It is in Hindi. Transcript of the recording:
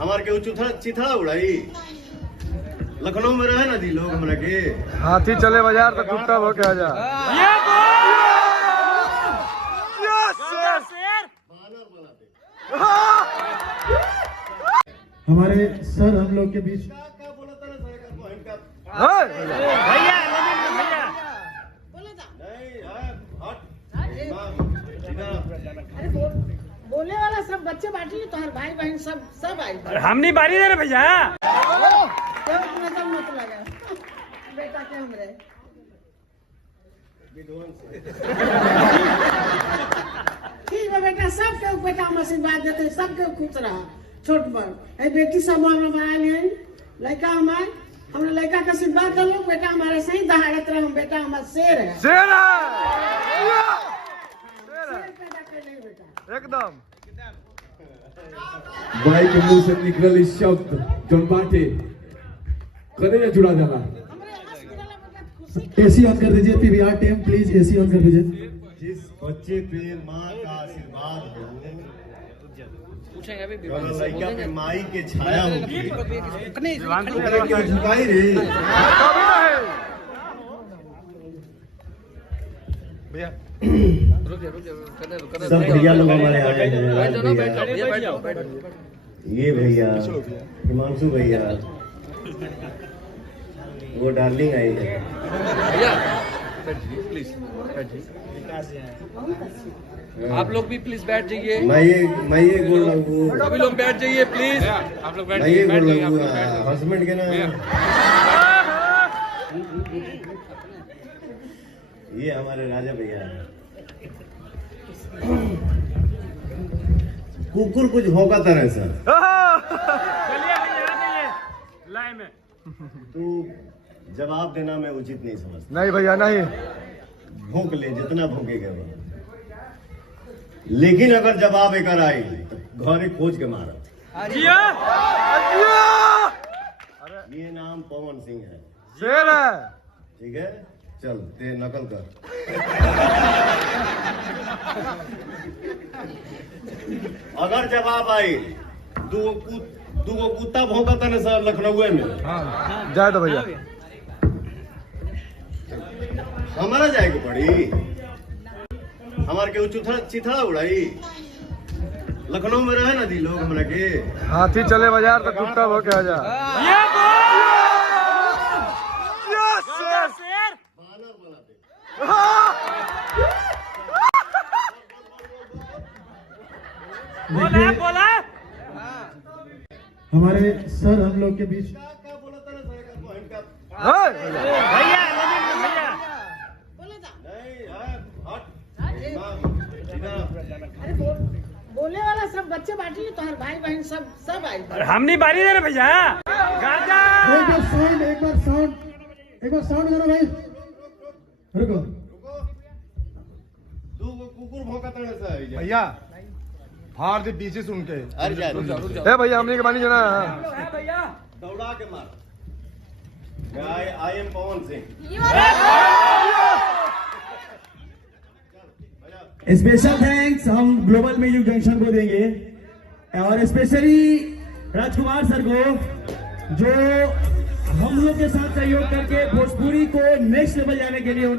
हमारे के चिथड़ा उड़ाई लखनऊ में रहे ना दी लोग हमरा के हाथी चले बाजार तो कुत्ता हो के आजा। हमारे सर हम लोग के बीच क्या बोला था ना भैया बोले वाला सब बच्चे बांटी तो हर भाई बहन सब आई। हम नहीं बारी दे रहे भैया। नजर मत लगा बेटा के हमरे ठीक है बेटा, सबके बेटा हम आशीर्वाद देते सबके खुश रहा छोट बड़ बेटी सब हम बनाए लड़का हमारे हमने लड़का का आशीर्वाद कर लो बेटा हमारे सही दहाड़त रहे हम बेटा हमारा शेर है पैदा कर ले बेटा एकदम। भाई के मुंह से निकल शब्द जौन बाटे करे ना जुड़ा जाला। एसी ऑन कर दीजिए PVR team please AC on कर दीजिए। जिस बच्चे पे माँ का आशीर्वाद हो लड़का पे माई के छाया होगी झुकाई रे सब भैया लोग हमारे आए हैं। ये भैया हिमांशु भैया वो डार्लिंग आई है। आप लोग भी प्लीज बैठ जाइए। मैं ये बोल रहा हूँ सभी लोग बैठ जाइए प्लीज। आप लोग बैठ मैं ये बोल जाइए। रहा हूँ हस्बैंड के ना ये हमारे राजा भैया है। कुकुर कुछ होगा तरह से चलिए लाइन में तू जवाब देना मैं उचित नहीं समझता। नहीं भैया नहीं, भूख ले जितना भूखेगा वो, लेकिन अगर जवाब एक आई तो घरे खोज के मारा। ये नाम पवन सिंह है। शेर है। ठीक है चल ते नकल कर। अगर जवाब आई दो कुत्ता भौंका था ना सर लखनऊ में। हाँ जाए तो भैया हमारा जाएगी पड़ी हमारे के चिथड़ा उड़ाई लखनऊ में रहे ना दी लोग हमरा के हाथी चले बाजार तो कुत्ता हो के आजा। बोला हमारे सर हम लोग के बीच क्या बोला था ना भैया बोले वाला सब बच्चे बांटी तो हर भाई बहन सब आई। हम नहीं बारी दे रहे भैया। एक बार साउंड करो भाई। रुको दो कुकुर भौंका था ना भैया फाड़ दे पीछे सुन के। अरे भैया हमने के बानी जना दौड़ा के मार। I am Pawan Singh. Special thanks हम ग्लोबल म्यूजिक जंक्शन को देंगे और स्पेशली राजकुमार सर को जो हम लोग के साथ सहयोग करके भोजपुरी को नेक्स्ट लेवल जाने के लिए